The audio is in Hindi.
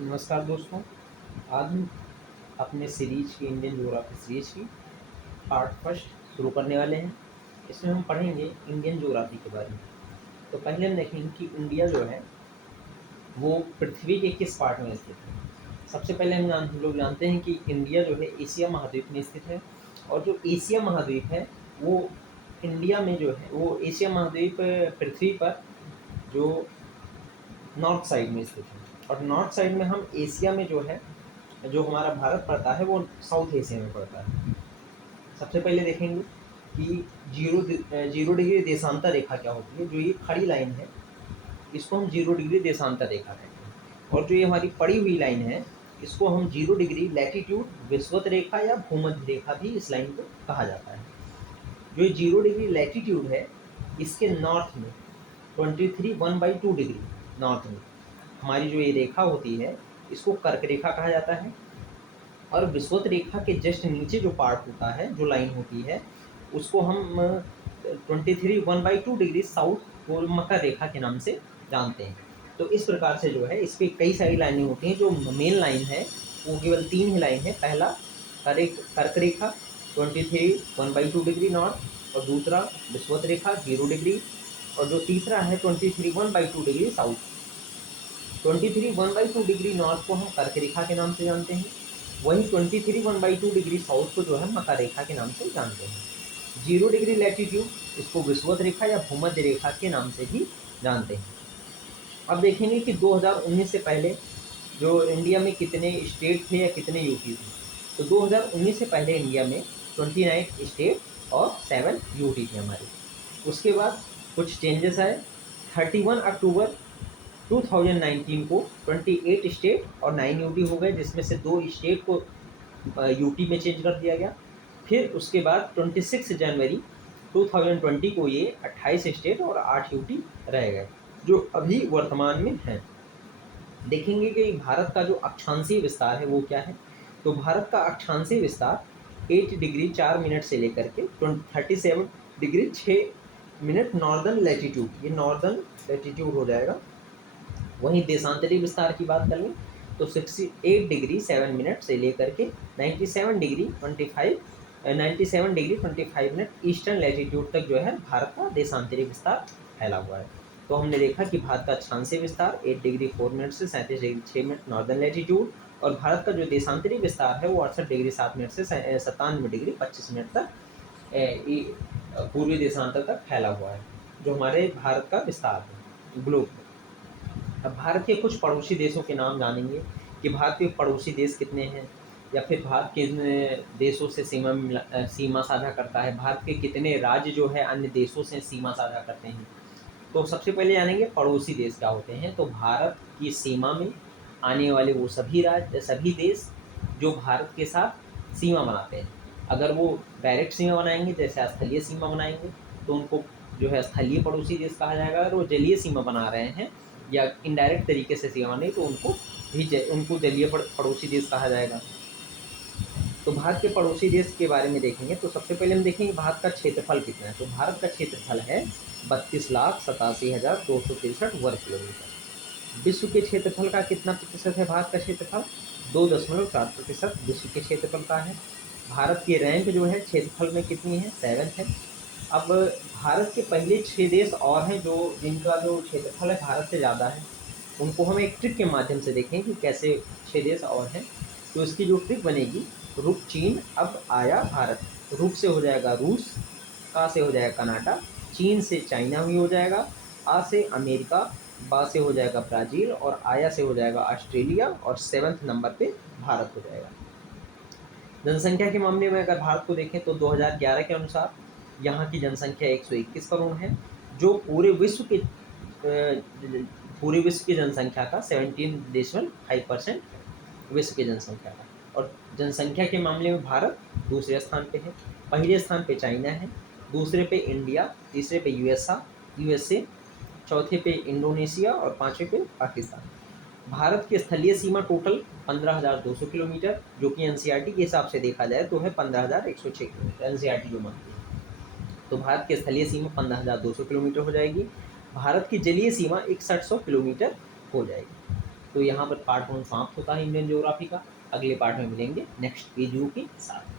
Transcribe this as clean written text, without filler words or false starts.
नमस्कार दोस्तों। आज हम अपने सीरीज की इंडियन ज्योग्राफी सीरीज की पार्ट फर्स्ट शुरू करने वाले हैं। इसमें हम पढ़ेंगे इंडियन ज्योग्राफी के बारे में। तो पहले हम देखेंगे कि इंडिया जो है वो पृथ्वी के किस पार्ट में स्थित है। सबसे पहले हम लोग जानते हैं कि इंडिया जो है एशिया महाद्वीप में स्थित है। और जो एशिया महाद्वीप है वो इंडिया में जो है वो एशिया महाद्वीप पृथ्वी पर जो नॉर्थ साइड में स्थित है। और नॉर्थ साइड में हम एशिया में जो है जो हमारा भारत पड़ता है वो साउथ एशिया में पड़ता है। सबसे पहले देखेंगे कि जीरो डिग्री देशांतर रेखा क्या होती है। जो ये खड़ी लाइन है इसको हम जीरो डिग्री देशांतर रेखा कहते हैं। और जो ये हमारी पड़ी हुई लाइन है इसको हम जीरो डिग्री लैटिट्यूड विषुवत रेखा या भूमध्य रेखा भी इस लाइन को कहा जाता है। जो ये जीरो डिग्री लैटिट्यूड है इसके नॉर्थ में 23 1/2 डिग्री नॉर्थ में हमारी जो ये रेखा होती है इसको कर्क रेखा कहा जाता है। और विषुवत रेखा के जस्ट नीचे जो पार्ट होता है जो लाइन होती है उसको हम 23 1/2 डिग्री साउथ को मकर रेखा के नाम से जानते हैं। तो इस प्रकार से जो है इस पर कई सारी लाइनें होती हैं। जो मेन लाइन है वो केवल तीन ही लाइन है। पहला कर्क रेखा 23 1/2 डिग्री नॉर्थ, और दूसरा विषुवत रेखा 0 डिग्री, और जो तीसरा है 23 1/2 डिग्री साउथ। 23 1/2 डिग्री नॉर्थ को हम कर्क रेखा के नाम से जानते हैं। वहीं 23 1/2 डिग्री साउथ को जो है मकर रेखा के नाम से जानते हैं। 0 डिग्री लैटिट्यूड इसको विषुवत रेखा या भूमध्य रेखा के नाम से भी जानते हैं। अब देखेंगे कि 2019 से पहले जो इंडिया में कितने स्टेट थे या कितने यूटी थे। तो 2019 से पहले इंडिया में 29 स्टेट और 7 यूटी थे हमारे। उसके बाद कुछ चेंजेस आए। 31 अक्टूबर 2019 को 28 स्टेट और 9 यूटी हो गए, जिसमें से 2 स्टेट को यूटी में चेंज कर दिया गया। फिर उसके बाद 26 जनवरी 2020 को ये 28 स्टेट और 8 यूटी रह गए जो अभी वर्तमान में हैं। देखेंगे कि भारत का जो अक्षांशीय विस्तार है वो क्या है। तो भारत का अक्षांशीय विस्तार 8 डिग्री 4 मिनट से लेकर के 37 डिग्री 6 मिनट नॉर्दर्न लैटिट्यूड, ये नॉर्दर्न लैटिट्यूड हो जाएगा। वहीं देशांतरी विस्तार की बात कर लें तो 68 डिग्री 7 मिनट से लेकर के 97 डिग्री 25 मिनट ईस्टर्न लैटिट्यूड तक जो है भारत का देशांतरी विस्तार फैला हुआ है। तो हमने देखा कि भारत का अक्षांशीय विस्तार 8 डिग्री 4 मिनट से 37 डिग्री 6 मिनट नॉर्दर्न लैटिट्यूड, और भारत का जो देशांतरी विस्तार है वो 68 डिग्री 7 मिनट से 97 डिग्री 25 मिनट तक पूर्वी देशांतर तक फैला हुआ है, जो हमारे भारत का विस्तार है ग्लोब। अब भारत के कुछ पड़ोसी देशों के नाम जानेंगे कि भारत के पड़ोसी देश कितने हैं, या फिर भारत किन देशों से सीमा साझा करता है, भारत के कितने राज्य जो है अन्य देशों से सीमा साझा करते हैं। तो सबसे पहले जानेंगे पड़ोसी देश क्या होते हैं। तो भारत की सीमा में आने वाले वो सभी राज्य सभी देश जो भारत के साथ सीमा बनाते हैं। अगर वो डायरेक्ट सीमा बनाएंगे जैसे स्थलीय सीमा बनाएंगे तो उनको जो है स्थलीय पड़ोसी देश कहा जाएगा। अगर वो जलीय सीमा बना रहे हैं या इनडायरेक्ट तरीके से सीमा नहीं तो उनको जलीय पड़ोसी देश कहा जाएगा। तो भारत के पड़ोसी देश के बारे में देखेंगे तो सबसे पहले हम देखेंगे भारत का क्षेत्रफल कितना है। तो भारत का क्षेत्रफल है 32,87,263 वर्ग किलोमीटर। विश्व के क्षेत्रफल का कितना प्रतिशत है भारत का क्षेत्रफल? 2.4% विश्व के क्षेत्रफल का है। भारत की रैंक जो है क्षेत्रफल में कितनी है? 7th है। अब भारत के पहले 6 देश और हैं जो जिनका जो क्षेत्रफल है भारत से ज़्यादा है। उनको हम एक ट्रिक के माध्यम से देखें कि कैसे 6 देश और हैं। तो इसकी जो ट्रिक बनेगी, रुक चीन अब आया भारत। रुक से हो जाएगा रूस, का से हो जाएगा कनाडा, चीन से चाइना भी हो जाएगा, आ से अमेरिका, बा से हो जाएगा ब्राज़ील, और आया से हो जाएगा ऑस्ट्रेलिया, और 7th नंबर पे भारत हो जाएगा। जनसंख्या के मामले में अगर भारत को देखें तो 2011 के अनुसार यहाँ की जनसंख्या 121 करोड़ है, जो पूरे विश्व की जनसंख्या का 17.5% विश्व की जनसंख्या का। और जनसंख्या के मामले में भारत दूसरे स्थान पे है। पहले स्थान पे चाइना है, दूसरे पे इंडिया, तीसरे पे यूएसए, चौथे पे इंडोनेशिया, और पाँचवें पे पाकिस्तान। भारत की स्थलीय सीमा टोटल 15,200 किलोमीटर, जो कि एनसीईआरटी के हिसाब से देखा जाए तो है 15,106 किलोमीटर, एनसीईआरटी जो मानती है। तो भारत की स्थलीय सीमा 15,200 किलोमीटर हो जाएगी। भारत की जलीय सीमा 6100 किलोमीटर हो जाएगी। तो यहाँ पर पार्ट 1 समाप्त होता है इंडियन ज्योग्राफी का। अगले पार्ट में मिलेंगे नेक्स्ट पेज के साथ।